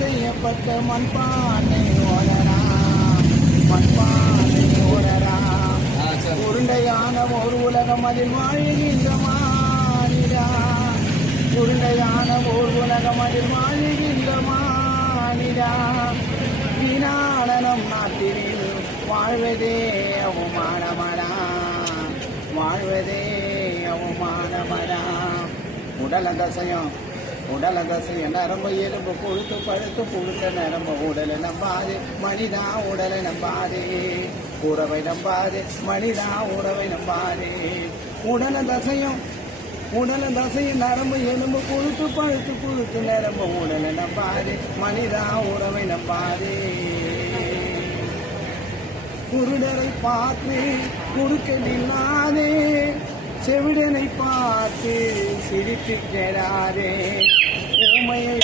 செய்யப்பட்ட மண்பானை ஓடலாம், மண்பானை ஓடலாம். உருண்டையான ஒரு உலகம் அதில் வாழ்கின்ற மானிடா, உருண்டையான ஒரு உலகம் அதில் வாழ்கின்ற மானிடா. வீணாளனம் நாட்டில் வாழ்வதே அவமானமடா, வாழ்வதே அவமானமடா. உடலகசயம் நரம்பு எலும்பு கொழுத்து பழுத்து புழுத்த நரம்பு உடலை நம்பாது மனிதா, உடலை நம்பாதே, உறவை நம்பாதே மனிதா, உறவை நம்பாதே. உடலகசையும் நரம்பு எலும்பு கொழுத்து பழுத்து புழுத்து நரம்பு உடலை நம்பாதே மனிதா, உறவை நம்பாதே. குருடரை பார்த்து குறுக்க நில்லாதே, செவிடனை பார்த்து சிரித்து கேளாதே, ஊமையை